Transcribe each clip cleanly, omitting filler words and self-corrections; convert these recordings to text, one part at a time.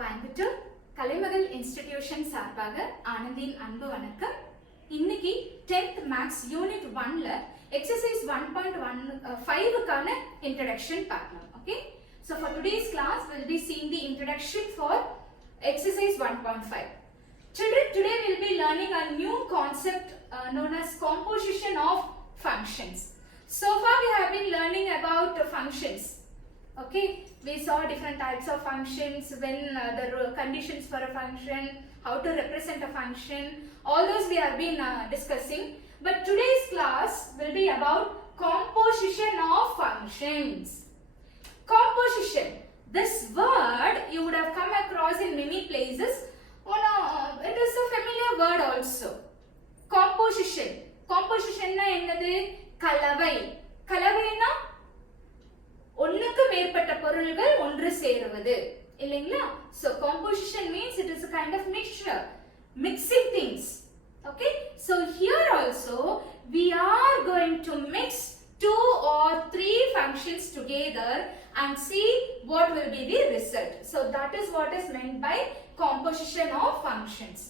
கோயம்புத்தூர் கலைமகள் institution சார்பாக ஆனந்தியின் அன்பு வணக்கம். இன்னைக்கு 10th மேக்ஸ் யூனிட் 1ல எக்ஸசைஸ் 1.15க்கான இன்ட்ரோடக்ஷன் பார்க்கலாம். Okay, so for today's class we'll be seeing the introduction for exercise 1.5. Children, today we'll be learning a new concept known as composition of functions. So far we have been learning about functions. Okay, we saw different types of functions, when the conditions for a function, how to represent a function, all those we have been discussing. But today's class will be about composition of functions. Composition, this word you would have come across in many places. It is a familiar word also. Composition, composition na ennadu? கலவை. கலவைனா ஒண்ணுக்கு மேற்பட்ட பொருள்கள் ஒன்று சேருவது இல்லைங்களா? So composition means it is a kind of mixture, mixing things. Okay, so here also we are going to mix 2 or 3 functions together and see what will be the result. So that is what is meant by composition of functions.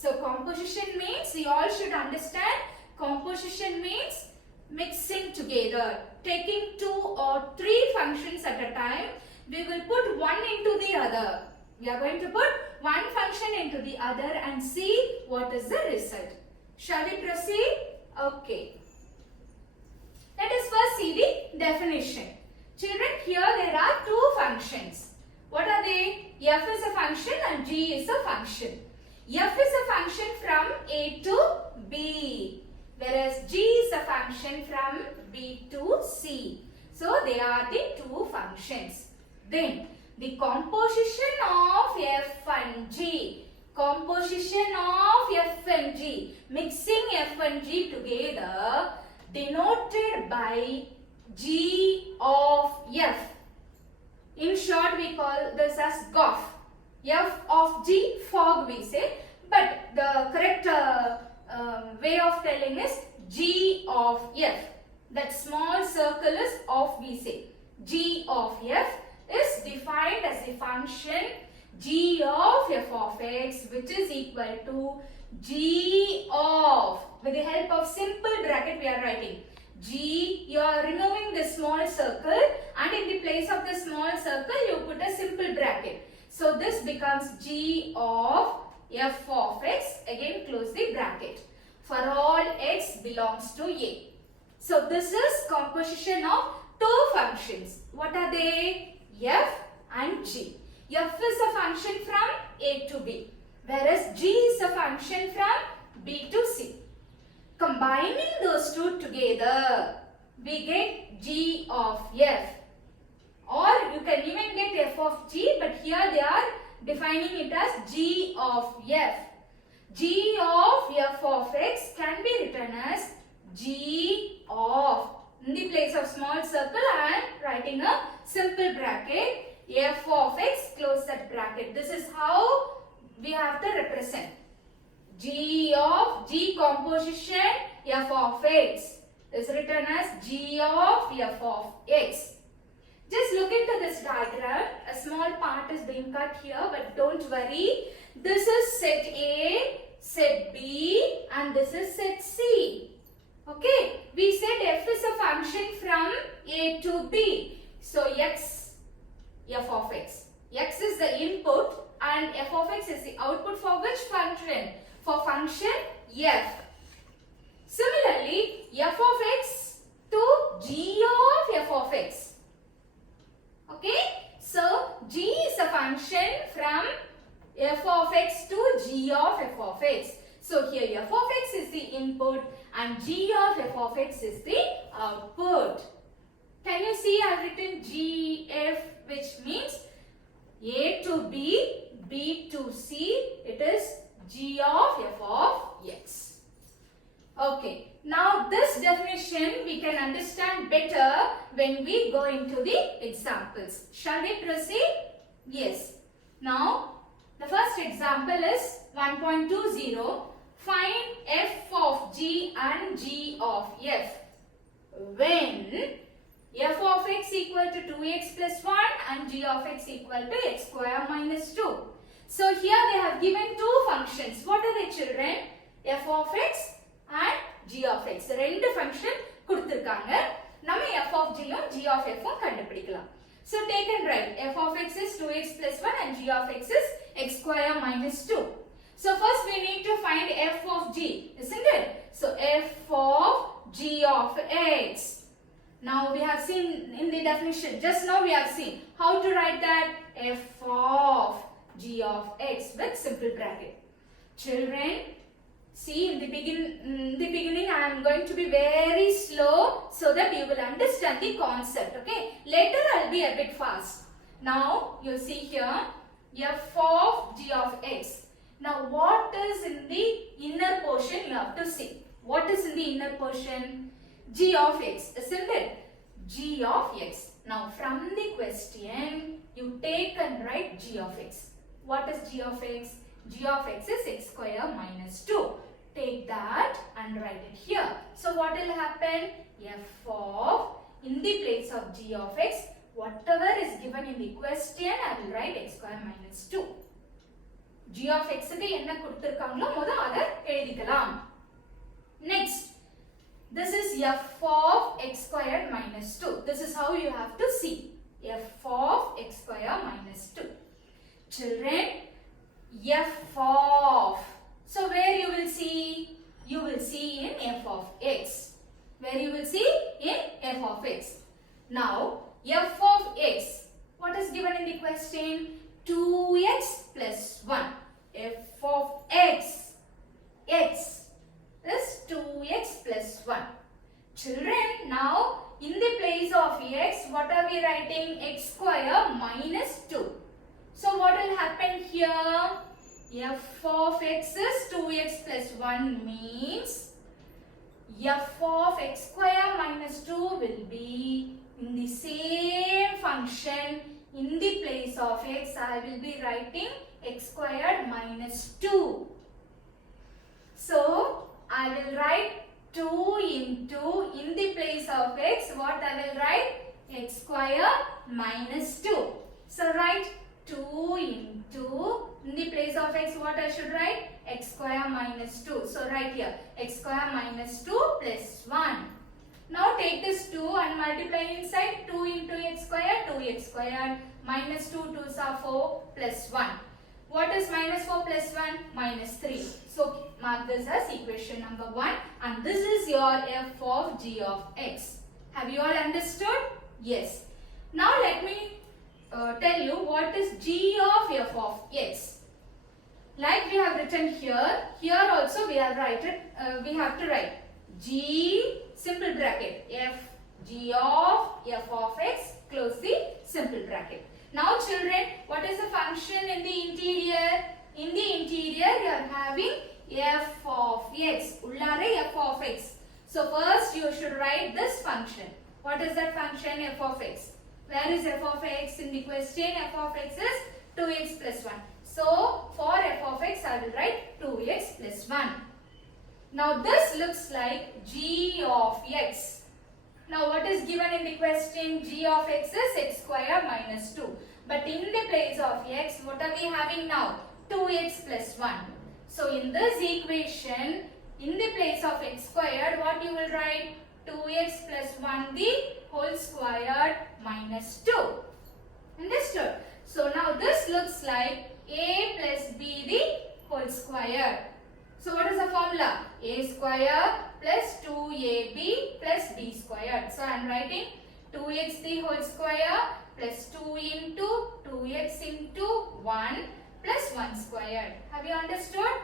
So composition means, you all should understand, composition means mixing together, taking 2 or 3 functions at a time. We will put one into the other. We are going to put one function into the other and see what is the result. Shall we proceed? Okay. Let us first see the definition. Children, here there are 2 functions. What are they? F is a function and G is a function. F is a function from A to B, whereas G is a function from B to C. So they are the 2 functions. Then the composition of F and G, composition of F and G, mixing F and G together, denoted by G of F. In short, we call this as GOF. F of G, fog we say, but the correct way of telling is G of F. That small circle is of, we say. G of F is defined as the function G of F of X, which is equal to G of, with the help of simple bracket we are writing. G, you are removing the small circle and in the place of the small circle you put a simple bracket. So this becomes G of F of X, again close the bracket, for all X belongs to A. So this is composition of 2 functions. What are they? F and G. F is a function from A to B, whereas G is a function from B to C. Combining those 2 together, we get G of F. Or you can even get F of G, but here they are defining it as G of F. G of F of X can be written as G of, in the place of small circle I am writing a simple bracket, F of X, close that bracket. This is how we have to represent. G of G composition F of X is written as G of F of X. Just look into this diagram. A small part is being cut here, but don't worry. This is set A, set B, and this is set C. Okay, we said F is a function from A to B. So X, F of X. X is the input and F of X is the output for which function? For function F. Similarly, F of X to G of F of X. Okay, so G is a function from F of X to G of F of X. So here F of X is the input and G of F of X is the output. Can you see I have written GF, which means A to B, B to C, it is G of F of X. Okay, now this definition we can understand better when we go into the examples. Shall we proceed? Yes. Now, the first example is 1.20. Find F of G and G of F when f of x equal to 2x plus 1 and g of x equal to x square minus 2. So here they have given two functions. What are they, children? f of x and g of x. ரெண்டு function கொடுத்திருக்காங்க. நம்ம f of g யும் g of f ம் கண்டுபிடிக்கலாம். So take and write. f of x is 2x plus 1 and g of x is x square minus 2. So first we need to find f of g, isn't it? So f of g of x. Now we have seen in the definition, just now we have seen how to write that f of g of x with simple bracket. Children, see in the beginning I am going to be very slow so that you will understand the concept, okay? Later I will be a bit fast. Now you see here f of g of x. Now what is in the inner portion you have to see. What is in the inner portion? G of x, isn't it? G of x. Now from the question you take and write g of x. What is g of x? G of x is x square minus 2. Take that and write it here. So what will happen? F of, in the place of g of x, whatever is given in the question, I will write x square minus 2. G of x க்கு என்ன கொடுத்திருக்காங்களோ முத அத எழுதிக்கலாம். Next, this is f of x squared minus 2. This is how you have to see. F of x square minus 2. Children, f of. So where you will see? You will see in f of x. Where you will see? In f of x. Now, f of x. What is given in the question? 2x plus 1. f of x. X is 2x plus 1. Children, now in the place of x, what are we writing? X square minus 2. So what will happen here? F of x is 2x plus 1 means f of x square minus 2 will be in the same function. In the place of x, I will be writing x squared minus 2. So I will write 2 into, in the place of x, what I will write? X square minus 2. So write 2 into, in the place of x, what I should write? X square minus 2. So write here, x square minus 2 plus 1. Now take this 2 and multiply inside. 2 into x square, 2x squared, minus 2 2s are 4 plus 1. What is minus 4 plus 1? Minus 3. So mark this as equation number 1 and this is your f of g of x. Have you all understood? Yes. Now let me tell you what is g of f of x. Like we have written here, here also we have to write g simple bracket f g of f of x, close the simple bracket. Now children, what is the function in the interior? In the interior you are having f of x, ullare f of x. So first you should write this function. What is that function? F of x. Where is f of x in the question? F of x is 2x plus 1. So for f of x I will write 2x plus 1. Now this looks like g of x. Now what is given in the question? G of x is x square minus 2. But in the place of x, what are we having now? 2x plus 1. So in this equation, in the place of x squared, what you will write? 2x plus 1 the whole squared minus 2. Understood? So now this looks like a plus b the whole square. So what is the formula? A square plus 2ab plus b squared. So I am writing 2x the whole square plus 2 into 2x into 1 plus 1 squared. Have you understood?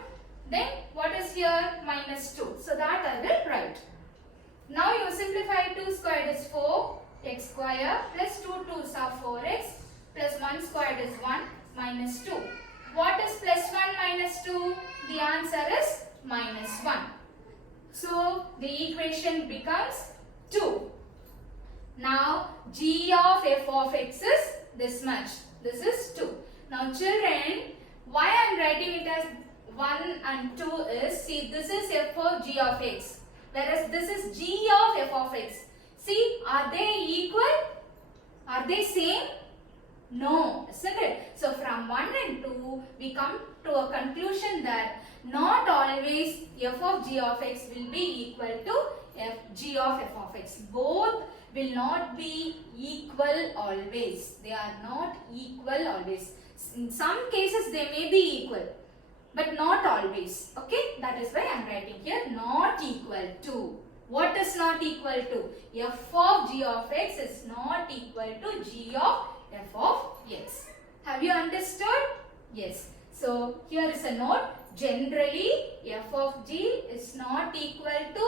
Then what is here? Minus 2. So that I will write. Now you simplify 2 squared is 4, x square plus 2 2s are 4x plus 1 squared is 1 minus 2. What is plus 1 minus 2? The answer is minus 1. So the equation becomes 2. Now g of f of x is this much. This is 2. Now children, why I am writing it as 1 and 2 is, see this is f of g of x. Whereas this is g of f of x. See, are they equal? Are they same? No, isn't it? So from 1 and 2, we come to a conclusion that not always f of g of x will be equal to g of f of x. Both will not be equal always. They are not equal always. In some cases, they may be equal, but not always. Okay, that is why I am writing here not equal to. What is not equal to? F of g of x is not equal to g of f of x. Have you understood? Yes. So here is a note. Generally, f of g is not equal to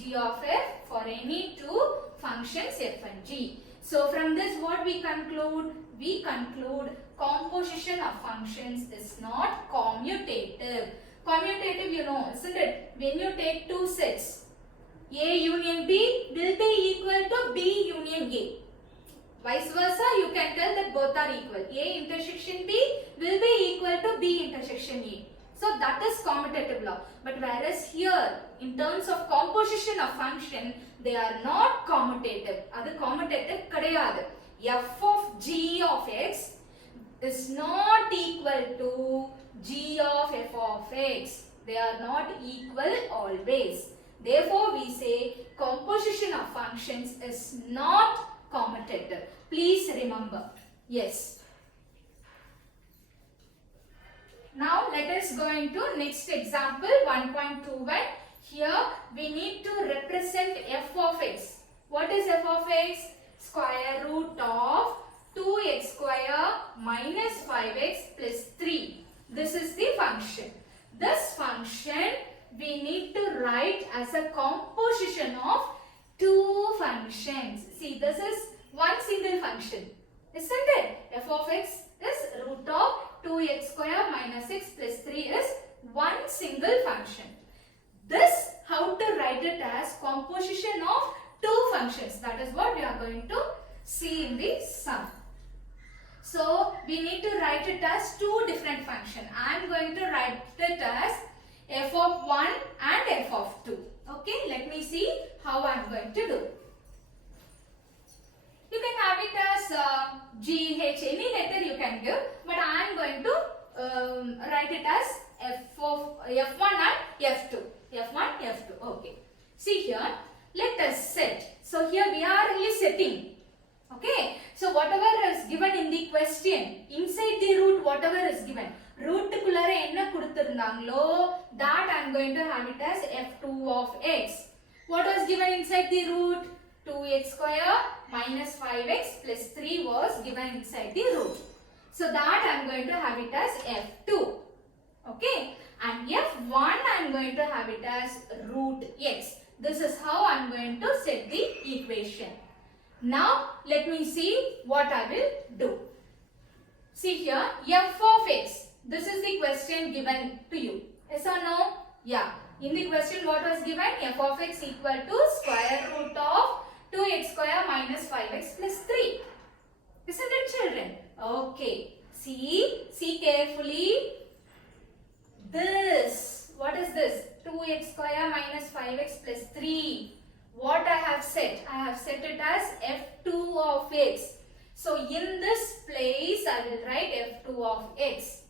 g of f for any two functions f and g. So from this what we conclude? We conclude composition of functions is not commutative. Commutative, you know, isn't it? When you take two sets, A union B will be equal to B union A. Vice versa, you can tell that both are equal. A intersection B will be equal to B intersection A. So that is commutative law. But whereas here, in terms of composition of function, they are not commutative. Adu commutative kadayadu. F of g of x is not equal to g of f of x. They are not equal always. Therefore, we say composition of functions is not commutative. Please remember. Yes. Now let us go into next example 1.21. Here we need to represent f of x. What is f of x? Square root of 2x square minus 5x plus 3. This is the function. This function we need to write as a composition of two functions. See, this is one single function, isn't it? F of x is root of 2x square minus 6 plus 3 is one single function. This, how to write it as composition of two functions. That is what we are going to see in the sum. So, we need to write it as two different functions. I am going to write it as f of 1 and f of 2. Okay, let me see how I am going to do. You can have it as G, H, any letter you can give, but I am going to write it as F1 and F2. F1, F2. Okay. See here, let us set. So here we are only setting. Okay. So whatever is given in the question, inside the root, whatever is given, root kullare enna kuduthirundangalo, that I am going to have it as F2 of x. What was given inside the root? 2x square minus 5x plus 3 was given inside the root. So that I am going to have it as F2. Okay. And F1 I am going to have it as root x. This is how I am going to set the equation. Now let me see what I will do. See here, f of x. This is the question given to you. Yes or no? Yeah. In the question what was given? F of x equal to square root of 2x square minus 5x plus 3. Isn't it, children? Okay. See carefully. This. What is this? 2x square minus 5x plus 3. What I have set? I have set it as f2 of x. So in this place I will write f2 of x.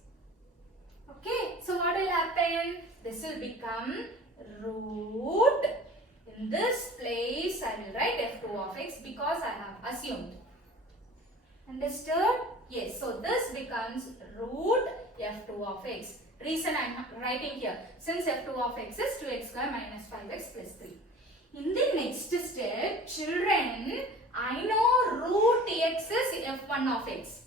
Okay. So what will happen? This will become root. In this place I will write f2 of x because I have assumed. Understood? Yes. So this becomes root f2 of x. Reason I am writing here. Since f2 of x is 2x square minus 5x plus 3. In the next step, children, I know root x is f1 of x.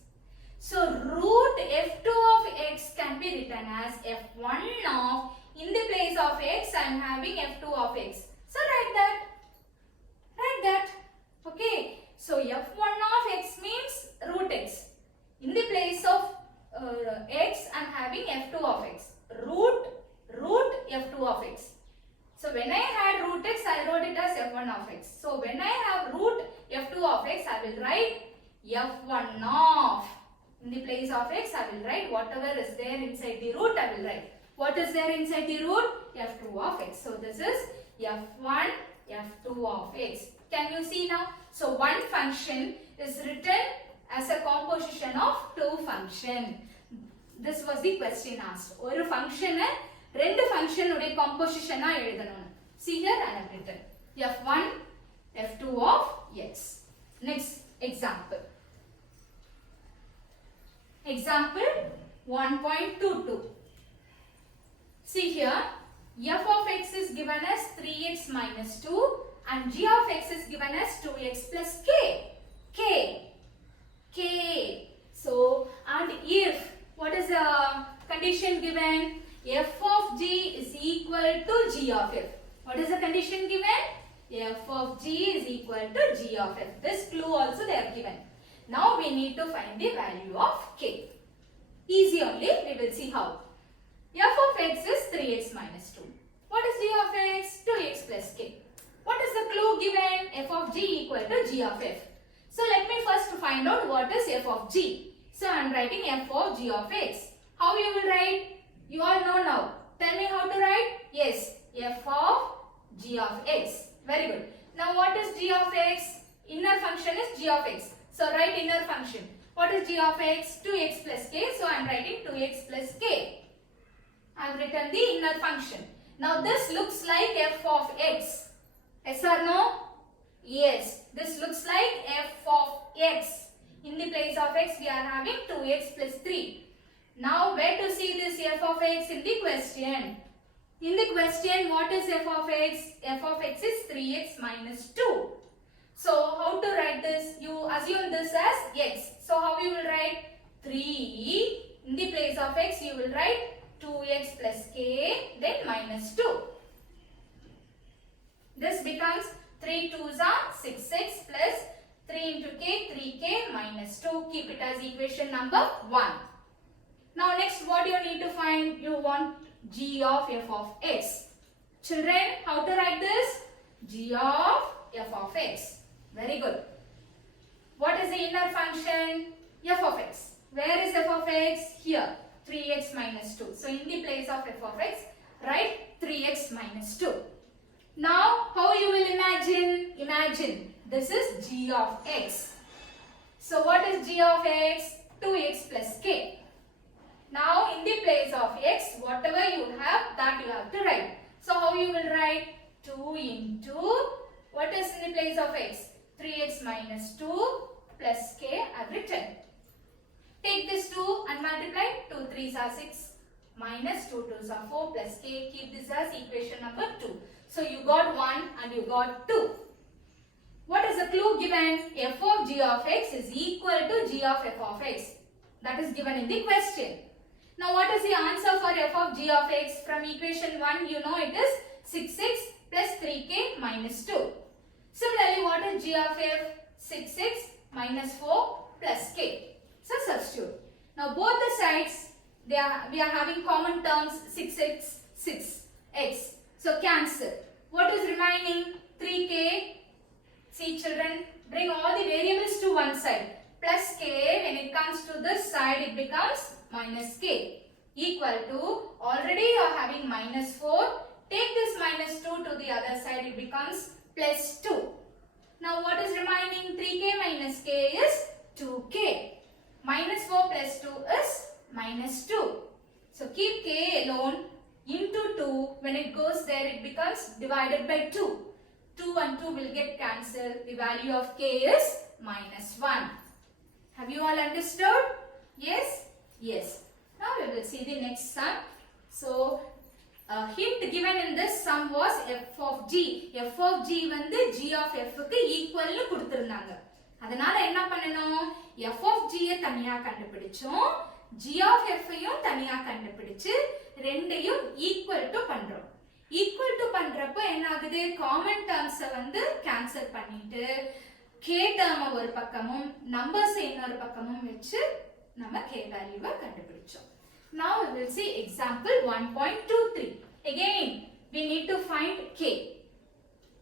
So root f2 of x can be written as f1 of, in the place of x I am having f2 of x. So write that. Write that. Okay. So f1 of x means root x. In the place of x I am having f2 of x. Root f2 of x. So when I had root x, I wrote it as f1 of x. So when I have root f2 of x, I will write f1 of. In the place of x, I will write whatever is there inside the root, I will write. What is there inside the root? f2 of x. So this is f1, f2 of x. Can you see now? So one function is written as a composition of two function. This was the question asked. ஒரு function ரெண்டு function உடைய composition எழுதணும். See here I have written f1 f2 of x. Next example. Example 1.22. See here, f of x is given as 3x minus 2 and g of x is given as 2x plus k. So, and if, what is the condition given? F of g is equal to g of f. What is the condition given? F of g is equal to g of f. This clue also they have given. Now we need to find the value of k. Easy only, we will see how. F of x is 3x minus 2. What is g of x? 2x plus k. What is the clue given? F of g equal to g of f. So let me first find out what is f of g. So I am writing f of g of x. How you will write? You all know now. Tell me how to write? Yes, f of g of x. Very good. Now what is g of x? Inner function is g of x. So write inner function. What is g of x? 2x plus k. So I am writing 2x plus k. I have written the inner function. Now this looks like f of x. Yes or no? Yes. This looks like f of x. In the place of x we are having 2x plus 3. Now where to see this f of x in the question? In the question, what is f of x? F of x is 3x minus 2. So how to write this? You assume this as x. So how you will write? 3. In the place of x you will write 2x plus k, then minus 2. This becomes 3 2s are 6x plus 3 into k, 3k minus 2. Keep it as equation number 1. Now next what you need to find? You want g of f of x. Children, how to write this? G of f of x. Very good. What is the inner function? F of x. Where is f of x? Here. 3x minus 2. So in the place of f of x, write 3x minus 2. Now, how you will imagine? Imagine this is g of x. So what is g of x? 2x plus k. Now in the place of x, whatever you have, that you have to write. So how you will write? 2 into, what is in the place of x? 3x minus 2 plus k I have written. Take this 2 and multiply. 2 3s are 6 minus 2 2s are 4 plus k. Keep this as equation number 2. So you got 1 and you got 2. What is the clue given? F of g of x is equal to g of f of x. That is given in the question. Now what is the answer for f of g of x? From equation 1 you know it is 6x plus 3k minus 2. Similarly, what is g of f? 6x minus 4 plus k. So substitute. Now both the sides we are having common terms 6x, 6x. So cancel. What is remaining? 3k. See children, bring all the variables to one side. Plus k, when it comes to this side it becomes minus k. Equal to, already you are having minus 4. Take this minus 2 to the other side, it becomes plus 2. Now what is remaining? 3k minus k is 2k. Minus 4 plus 2 is minus 2. So keep k alone. Into 2, when it goes there it becomes divided by 2. 2 and 2 will get cancelled. The value of k is minus 1. Have you all understood? Yes? Yes. Now we will see the next sum. So hint given in this sum was f of g. F of g வந்து g of f க்கு equal னு கொடுத்திருந்தாங்க. அதனால என்ன பண்ணணும்? f of g யை தனியா கண்டுபிடிச்சோம். g of f ஐயும் தனியா கண்டுபிடிச்சு ரெண்டையும் equal to பண்றோம். equal to பண்றப்ப என்ன ஆகுது? காமன் டர்ம்ஸ் வந்து கேன்சல் பண்ணிட்டு k டர்ம் ஒரு பக்கமும் நம்பர்ஸ் இன்னொரு பக்கமும் வச்சு நம்ம k வேல்யூவை கண்டுபிடிச்சோம். Now we will see example 1.23. Again we need to find k.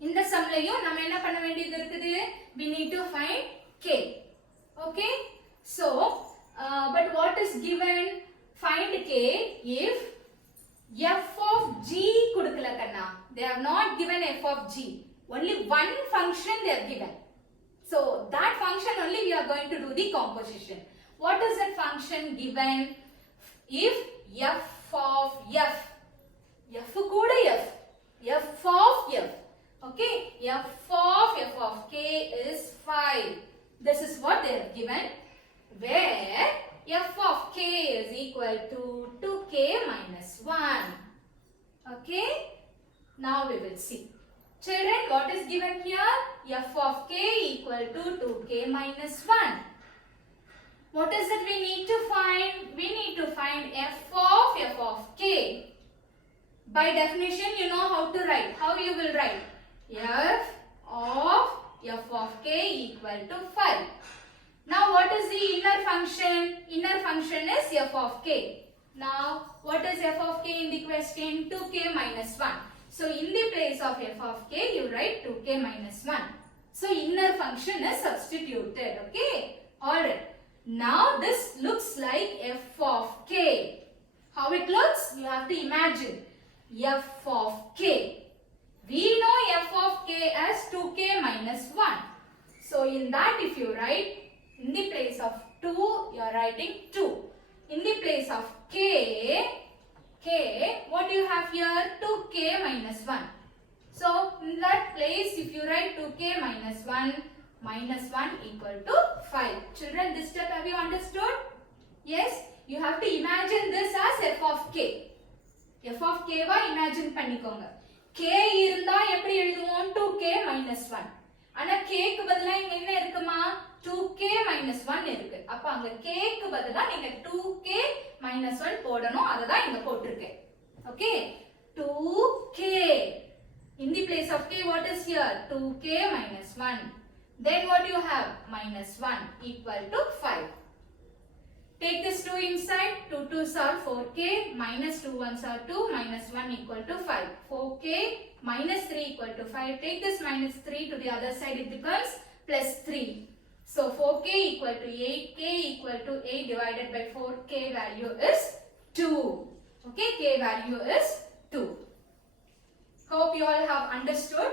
இந்த சம்லையும் நம்ம என்ன பண்ண வேண்டியது இருக்குது? We need to find k. Okay? So, but what is given? Find k if f of g கொடுக்கல கண்ணா. They have not given f of g. Only one function they are given. So that function only we are going to do the composition. What is that function given? If f of f, f kuda f of f, okay, f of k is 5. This is what they are given, where f of k is equal to 2k minus 1. Okay, now we will see. Children, what is given here? F of k equal to 2k minus 1. What is it we need to find? We need to find f of k. By definition, you know how to write. How you will write? F of k equal to 5. Now, what is the inner function? Inner function is f of k. Now, what is f of k in the question? 2k minus 1. So, in the place of f of k, you write 2k minus 1. So, inner function is substituted. Okay? Alright. Now, this looks like f of k. How it looks? You have to imagine. F of k. We know f of k as 2k minus 1. So, in that if you write, in the place of 2, you are writing 2. In the place of k, what do you have here? 2k minus 1. So, in that place, if you write 2k minus 1 equal to 5. Children, this step have you understood? Yes? You have to imagine this as f of k. f of k va imagine பண்ணிக்கோங்க. k இருந்தா எப்படி எழுதுவோம்? 2k minus 1. ஆனா k க்கு பதிலா இங்க என்ன இருக்குமா? 2k minus 1 இருக்கு. அப்ப அங்க k க்கு பதிலா நீங்க 2k minus 1 போடணும். அததான் இங்க போட்டுருக்கேன். Okay? 2k. In the place of k, what is here? 2k minus 1. Then what do you have? Minus 1 equal to 5. Take this 2 inside. 2 2s are 4k. Minus 2 1s are 2. Minus 1 equal to 5. 4k minus 3 equal to 5. Take this minus 3 to the other side. It becomes plus 3. So 4k equal to 8. K equal to 8 divided by 4. K value is 2. Okay. K value is 2. Hope you all have understood.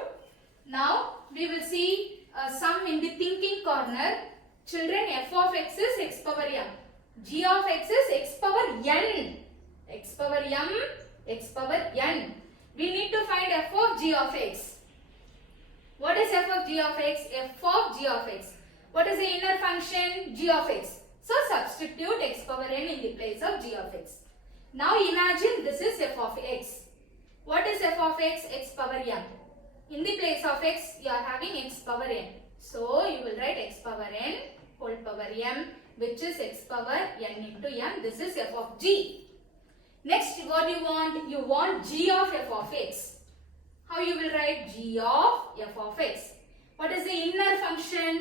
Now we will see some in the thinking corner. Children, f of x is x power m. G of x is x power n. X power m, x power n. We need to find f of g of x. What is f of g of x? F of g of x. What is the inner function? G of x. So substitute x power n in the place of g of x. Now imagine this is f of x. What is f of x? X power m. In the place of x, you are having x power n. So you will write x power n whole power m, which is x power n into m. This is f of g. Next, what you want? You want g of f of x. How you will write g of f of x? What is the inner function?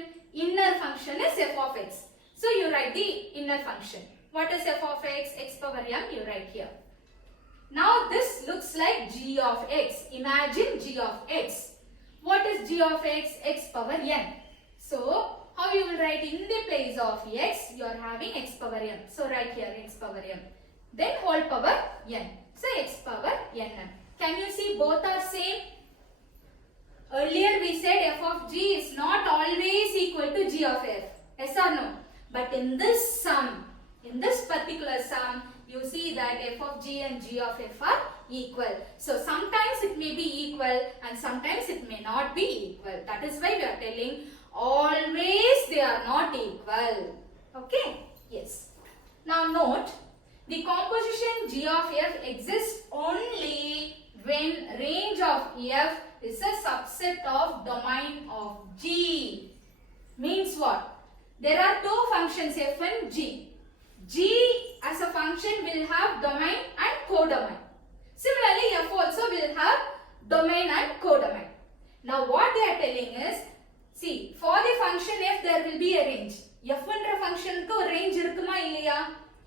Inner function is f of x. So you write the inner function. What is f of x? X power m, you write here. Now this looks like g of x. Imagine g of x. What is g of x? X power n. So how you will write? In the place of x, you are having x power m. So write here x power m. Then whole power n. So x power nm. Can you see both are same? Earlier we said f of g is not always equal to g of f. Yes or no? But in this sum, in this particular sum, you see that f of g and g of f are equal. So sometimes it may be equal and sometimes it may not be equal. That is why we are telling always they are not equal. Okay? Yes. Now note, the composition g of f exists only when range of f is a subset of domain of g. Means what? There are two functions f and g. G as a function will have domain and codomain. Similarly, f also will have domain and codomain. Now what they are telling is, see, for the function f there will be a range. f என்ற ஃபங்க்ஷனுக்கு ஒரு range இருக்குமா இல்லையா?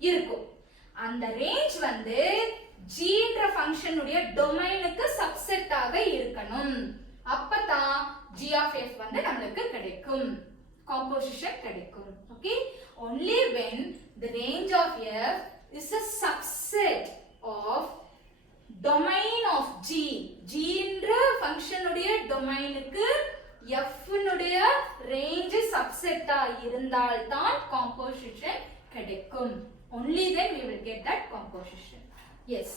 இருக்கும். அந்த range வந்து g என்ற ஃபங்க்ஷனுடைய டொமைனுக்கு சப்செட் ஆக இருக்கணும். அப்பதான் g of f வந்து நமக்கு கிடைக்கும். Composition கிடைக்கும். Okay? Only when the range of f is a subset of domain of g. g என்ற function உடைய டொமைனுக்கு f உடைய range subset இருந்தால் தான் composition கிடைக்கும். Only then we will get that composition. Yes.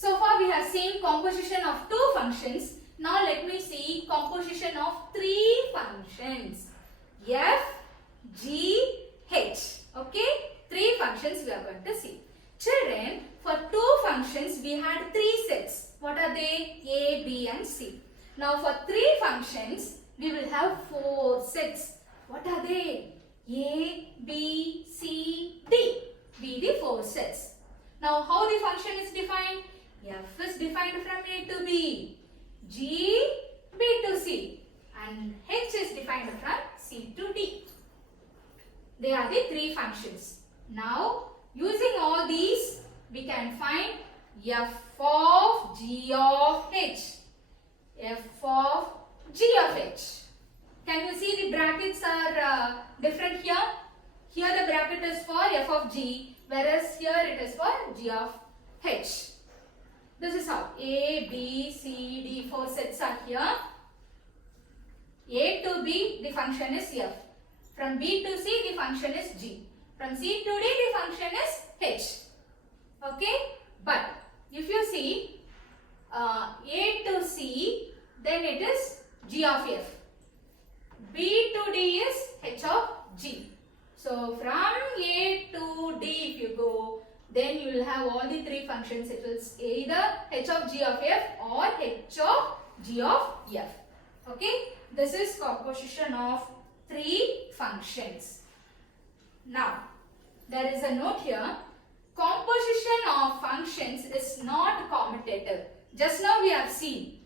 So far we have seen composition of two functions. Now let me see composition of three functions. F, G, H. Okay? Three functions we are going to see. Children, for two functions we had three sets. What are they? A, B and C. Now for three functions we will have four sets. What are they? A, B, C, D. Be the four sets. Now how the function is defined? F is defined from A to B. G, B to C. And H is defined from C to D. They are the three functions. Now, using all these, we can find f of g of h. F of g of h. Can you see the brackets are different here? Here the bracket is for f of g, whereas here it is for g of h. This is how A, B, C, D, four sets are here. A to B, the function is f. From B to C, the function is g. From C to D, the function is h. Okay? But if you see A to C, then it is g of f. B to D is h of g. So from A to D, if you go, then you will have all the three functions. It is either h of g of f or h of g of f. Okay? This is composition of three functions. Now, there is a note here. Composition of functions is not commutative. Just now we have seen.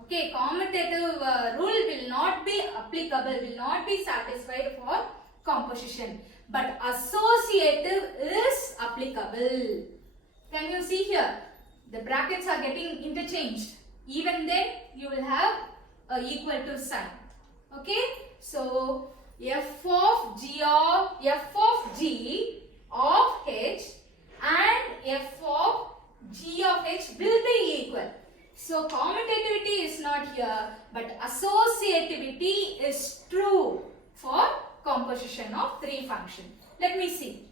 Okay, commutative rule will not be applicable, will not be satisfied for composition. But associative is applicable. Can you see here? The brackets are getting interchanged. Even then, you will have a equal to sign. Okay? So, f of g of h and f of g of h will be equal. So, commutativity is not here, but associativity is true for composition of three functions. Let me see.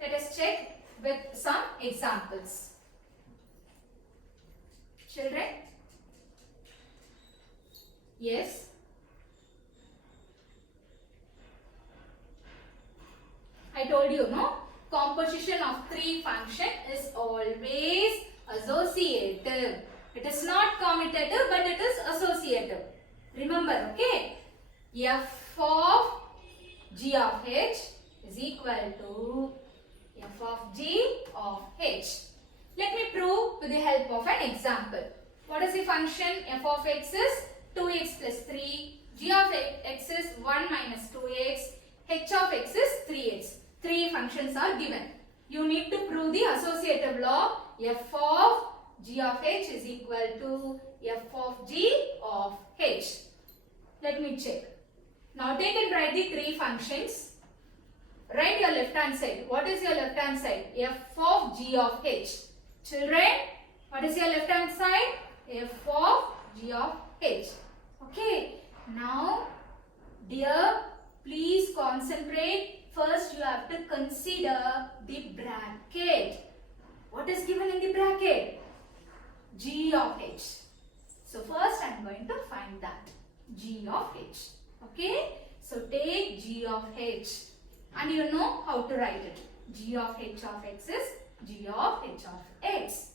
Let us check with some examples. Children? Yes? I told you, no? Composition of three function is always associative. It is not commutative, but it is associative. Remember, okay? F of g of h is equal to f of g of h. Let me prove with the help of an example. What is the function? F of x is 2x plus 3, g of x is 1 minus 2x, h of x is 3x. Three functions are given. You need to prove the associative law. F of g of h is equal to f of g of h. Let me check. Now take and write the three functions. Write your left hand side. What is your left hand side? F of g of h. Children, what is your left hand side? F of g of h. Okay. Now, dear, please concentrate. First, you have to consider the bracket. What is given in the bracket? G of h. So, first I am going to find that. G of h. Okay? So, take G of h. And you know how to write it. G of h of x is G of h of x.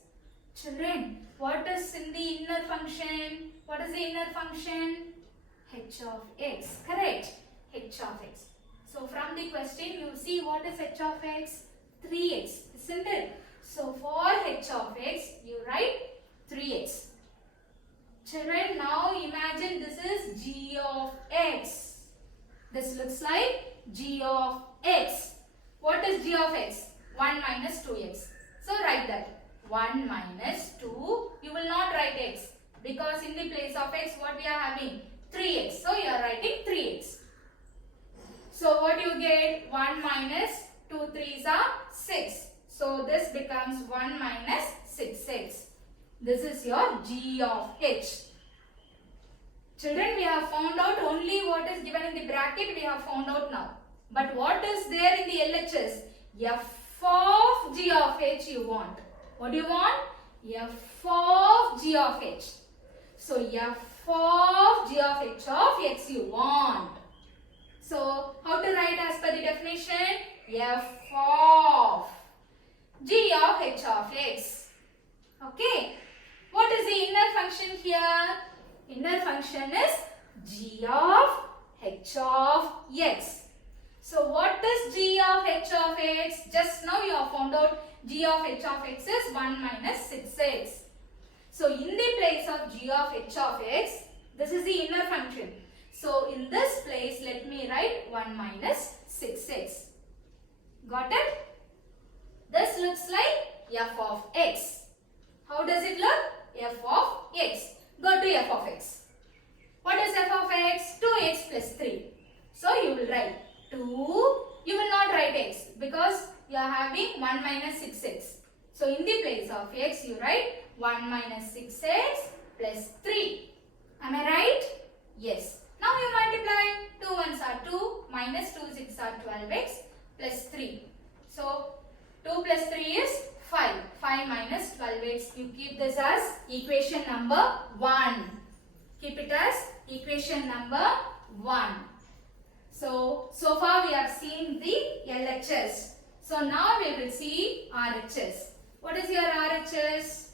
Children, what is in the inner function? What is the inner function? H of x. Correct? H of x. So from the question you see what is h of x? 3x, isn't it? So for h of x you write 3x. Children, now imagine this is g of x. This looks like g of x. What is g of x? 1 minus 2x. So write that. 1 minus 2. You will not write x because in the place of x what we are having? 3x. So you are writing 3x. So what you get? 1 minus 2 3s are 6. So this becomes 1 minus 6x. This is your g of h. Children, we have found out only what is given in the bracket, we have found out now. But what is there in the LHS? F of g of h you want. What do you want? F of g of h. So f of g of h of x you want. So how to write as per the definition? F of g of h of x. Okay. What is the inner function here? Inner function is g of h of x. So what is g of h of x? Just now you have found out g of h of x is 1 minus 6x. So in the place of g of h of x, this is the inner function. So in this place, let me write 1 minus 6x. Got it? This looks like f of x. How does it look? F of x. Go to f of x. What is f of x? 2x plus 3. So you will write 2. You will not write x because you are having 1 minus 6x. So in the place of x, you write 1 minus 6x plus 3. Am I right? Yes. Now you multiply. 2 1s are 2 minus 2 6 are 12x plus 3. So 2 plus 3 is 5. 5 minus 12x. You keep this as equation number 1. Keep it as equation number 1. So far we have seen the LHS. So now we will see RHS. What is your RHS?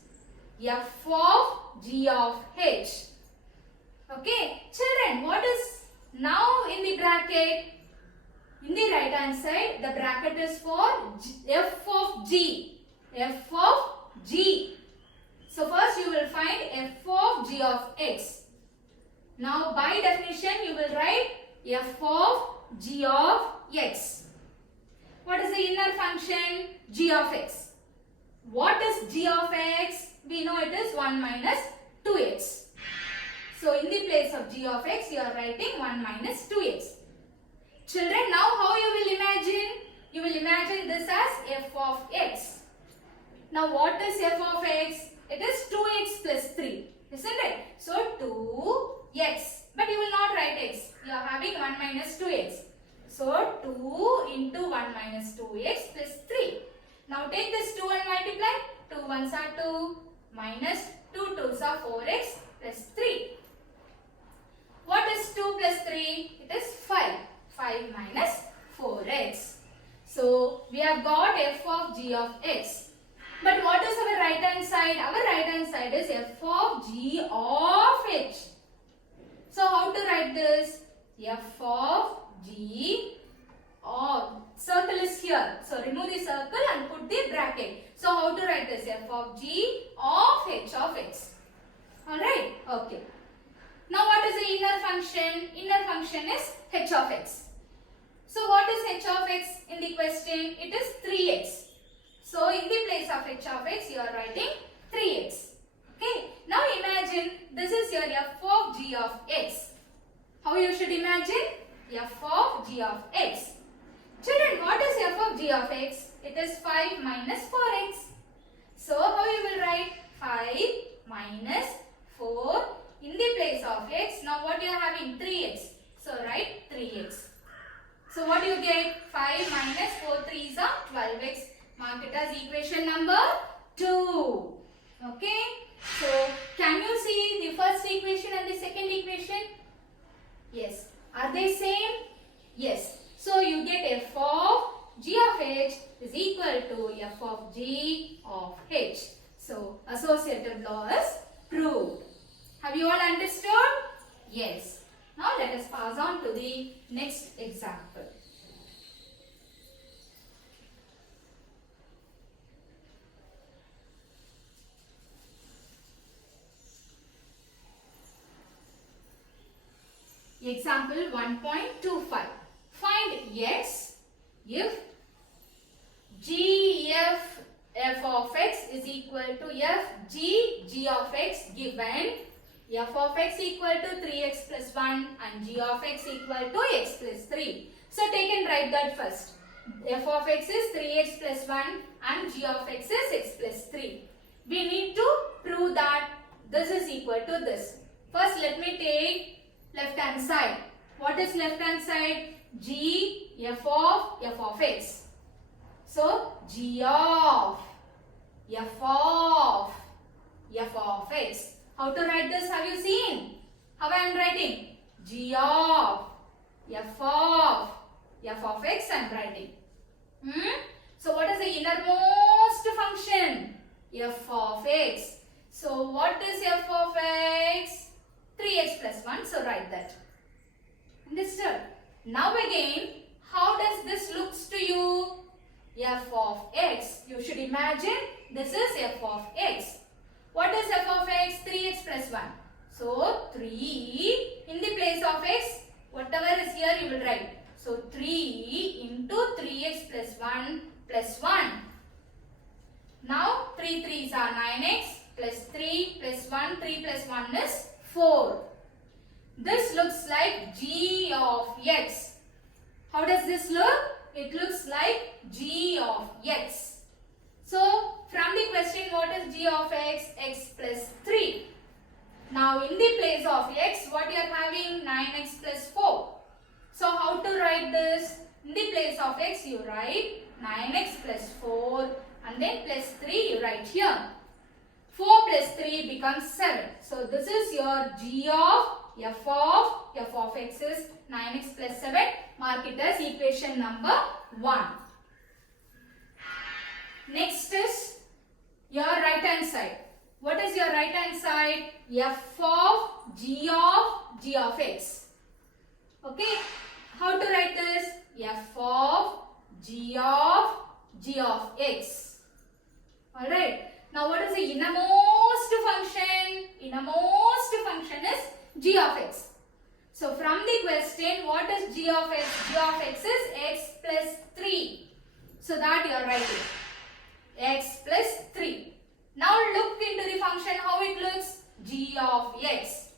F of g of h. Okay. Children, what is now in the bracket? In the right hand side, the bracket is for f of g. F of g. So first you will find f of g of x. Now by definition you will write f of g of x. What is the inner function? G of x. What is g of x? We know it is 1 minus 2x. So in the place of g of x, you are writing 1 minus 2x. Children, now how you will imagine? You will imagine this as f of x. Now what is f of x? It is 2x plus 3. Isn't it? So 2x. But you will not write x. You are having 1 minus 2x. So 2 into 1 minus 2x plus 3. Now take this 2 and multiply. 2 1s are 2 minus 2 2s are 4x plus 3. What is 2 plus 3? It is 5. 5 minus 4x. So we have got f of g of x. But what is our right hand side? Our right hand side is f of g of h. So how to write this? F of g of, circle is here. So remove the circle and put the bracket. So how to write this? F of g of h of x. Alright? Okay. Now what is the inner function? Inner function is h of x. So what is h of x in the question? It is 3x. So in the place of h of x, you are writing 3x. Okay. Now imagine this is your f of g of x. How you should imagine? F of g of x. Children, what is f of g of x? It is 5 minus 4x. So how you will write? 5 minus 4 in the place of x. Now what you are having? 3x. So write 3x. So what do you get? 5 minus 4 3s are 12x. Mark it as equation number 2. Okay. So can you see the first equation and the second equation? Yes. Are they same? Yes. So you get f of g of h is equal to f of g of h. So associative law is proved. Have you all understood? Yes. Now let us pass on to the next example. Example 1.25. Find x if g f of x is equal to f g of x given f of x equal to 3x plus 1 and g of x equal to x plus 3. So take and write that first. f of x is 3x plus 1 and g of x is x plus 3. We need to prove that this is equal to this. First, let me take left hand side. What is left hand side? G f of x. So, g of f of x. How to write this? Have you seen? How I am writing? G of f of x I am writing. So, what is the innermost function? F of x. So, what is f of x? 3x plus 1. So, write that. Understood? Now again, how does this looks to you? F of x. You should imagine this is f of x. What is f of x? 3x plus 1. So, 3 in the place of x, whatever is here you will write. So, 3 into 3x plus 1 plus 1. Now, 3 3s are 9x plus 3 plus 1. 3 plus 1 is 4. This looks like g of x. How does this look? It looks like g of x. So, from the question, what is g of x? X plus 3. Now, in the place of x, what you are having? 9x plus 4. So, how to write this? In the place of x, you write 9x plus 4 and then plus 3 you write here. 4 plus 3 becomes 7. So, this is your g of f of x is 9x plus 7. Mark it as equation number 1. Next is your right hand side. What is your right hand side? F of g of x. Okay. How to write this? F of g of x. Alright. Now what is the innermost function? Innermost function is g of x. So from the question, what is g of x? G of x is x plus 3. So that you are writing. X plus 3. Now look into the function how it looks. G of x.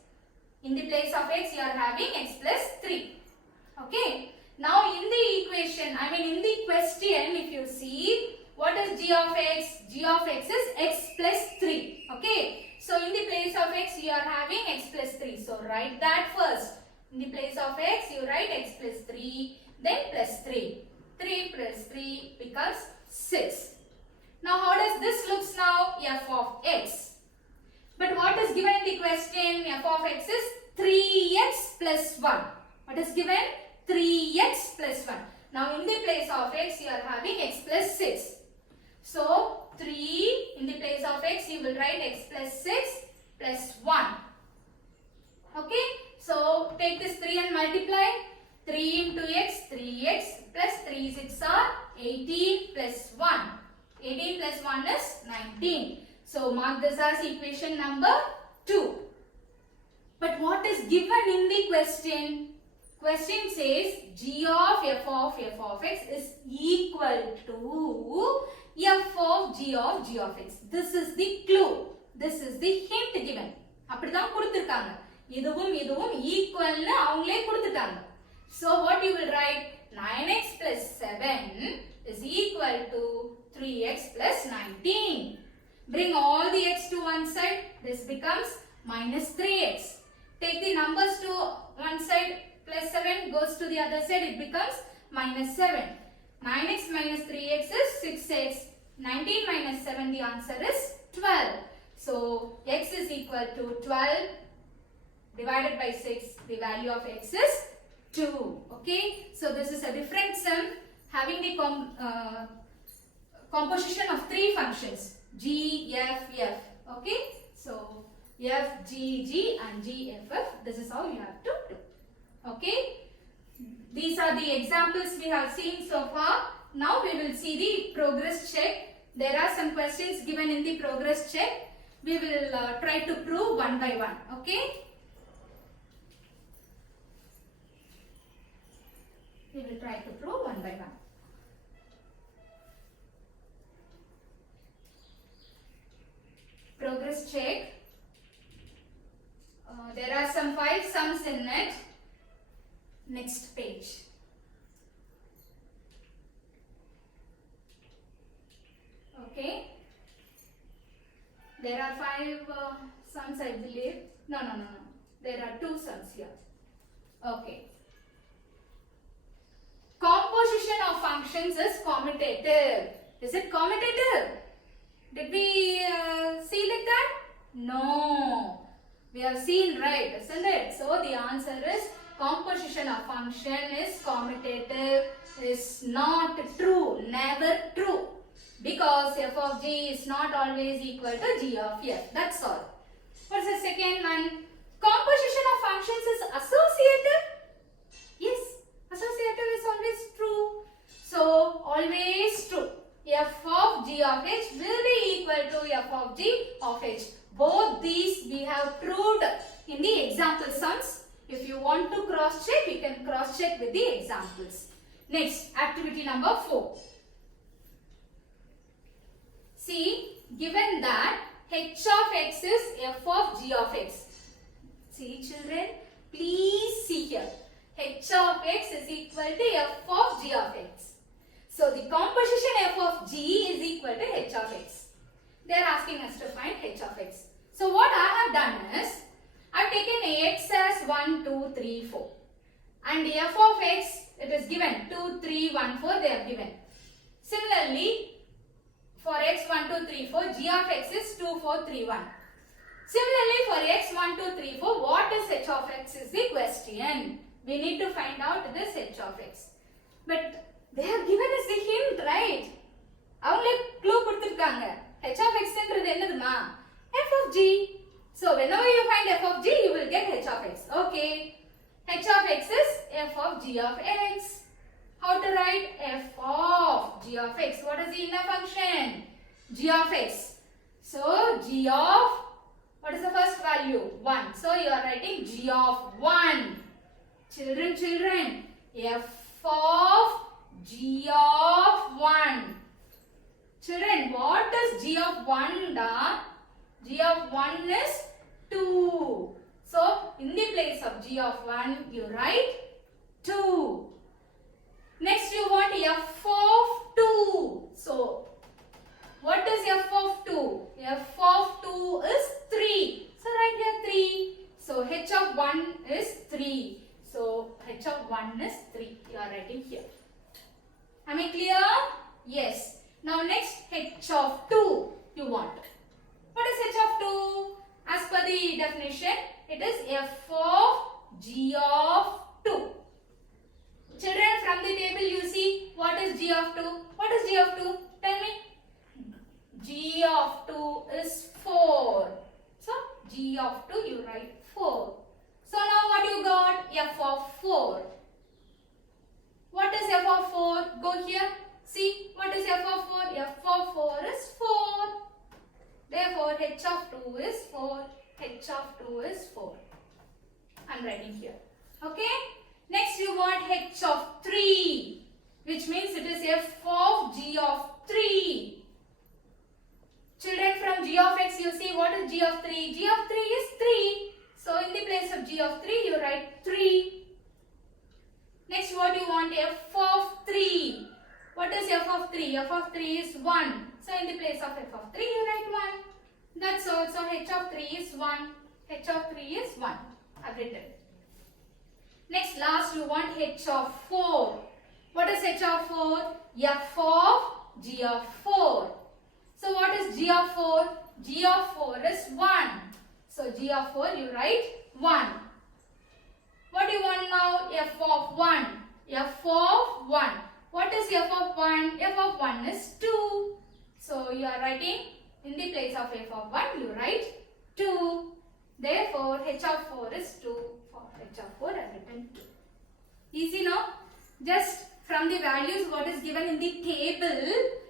In the place of x you are having x plus 3. Okay. Now in the equation, in the question, if you see, what is g of x? G of x is x plus 3. Okay. So in the place of x you are having x plus 3. So write that first. In the place of x you write x plus 3, then plus 3. 3 plus 3 becomes 6. Now how does this looks now? F of x. But what is given in the question? F of x is 3x plus 1. What is given? 3x plus 1. Now in the place of x you are having x plus 6. So 3 in the place of x you will write x plus 6 plus 1. Okay. So take this 3 and multiply. 3 into x, 3x plus 3 6 are 18 plus 1. 18 plus 1 is 19. So mark this as equation number 2. But what is given in the question? Question says g of f of x is equal to f of g of x. This is the clue. This is the hint given. அப்படிதான் கொடுத்திருக்காங்க. இதுவும் ஈக்குவல்னு அவங்களே கொடுத்துட்டாங்க. So what you will write? 9x plus 7 is equal to 3x plus 19. Bring all the x to one side. This becomes minus 3x. Take the numbers to one side. Plus 7 goes to the other side. It becomes minus 7. 9x minus 3x is 6x. 19 minus 7, the answer is 12. So x is equal to 12 divided by 6. The value of x is 2. Okay. So this is a different sum having the composition of three functions. G, F, F. Okay. So F, G, G and G, F, F. This is how you have to do. Okay. These are the examples we have seen so far. Now we will see the progress check. There are some questions given in the progress check. We will try to prove one by one. Okay. We will try to prove one by one. Progress check. There are some 5 sums in it. Next page. there are 5 sums, I believe. No. There are 2 sums here. Okay. Composition of functions is commutative. Is it commutative? Did we see like that? No. We have seen, right, isn't it? So the answer is composition of function is commutative, is not true, never true. Because f of g is not always equal to g of f. That's all. What's the second one? Composition of functions is associative. Yes, associative is always true. So, always true. F of g of h will be equal to f of g of h. Both these we have proved in the example sums. If you want to cross check, you can cross check with the examples. Next, activity number 4. See, given that h of x is f of g of x. See children, please see here. H of x is equal to f of g of x. So the composition f of g is equal to h of x. They are asking us to find h of x. So what I have done is, I have taken x as 1, 2, 3, 4. And f of x, it is given 2, 3, 1, 4, they are given. Similarly, for x 1, 2, 3, 4, g of x is 2, 4, 3, 1. Similarly, for x 1, 2, 3, 4, what is h of x is the question. We need to find out this h of x. But they have given us the hint, right? அவங்களே clue கொடுத்திருக்காங்க. h of x என்றது என்னதுமா? f of g. So whenever you find f of g, you will get h of x. Okay. h of x is f of g of x. How to write f of g of x? What is the inner function? G of x. So g of, what is the first value? 1. So you are writing g of 1. Children, f of g of 1. Children, what is g of 1 da? G of 1 is 2. So in the place of g of 1, you write 2. Next you want f of 2. So what is f of 2? F of 2 is 3. So write here 3. So h of 1 is 3. So h of 1 is 3. You are writing here. Am I clear? Yes. Now next h of 2 you want. What is h of 2? As per the definition, it is f of g of 2. Children, from the table you see what is g of 2? What is g of 2? Tell me. G of 2 is 4. So g of 2 you write 4. So now what you got? F of 4. What is f of 4? Go here. See, what is f of 4? F of 4 is 4. Therefore, h of 2 is 4. H of 2 is 4. I am writing here. Okay. Next you want h of 3. Which means it is f of g of 3. Children, from g of x you see what is g of 3? G of 3 is 3. So in the place of g of 3 you write 3. Next what you want? F of 3. What is f of 3? F of 3 is 1. So in the place of f of 3 you write 1. That's all. So h of 3 is 1. H of 3 is 1. I've written. Next last you want h of 4. What is h of 4? F of g of 4. So what is g of 4? G of 4 is 1. So g of 4 you write 1. What do you want now? F of 1. F of 1. What is f of 1? F of 1 is 2. So you are writing in the place of f of 1 you write 2. Therefore h of 4 is 2. For h of 4 I have written 2. Easy now? Just from the values what is given in the table,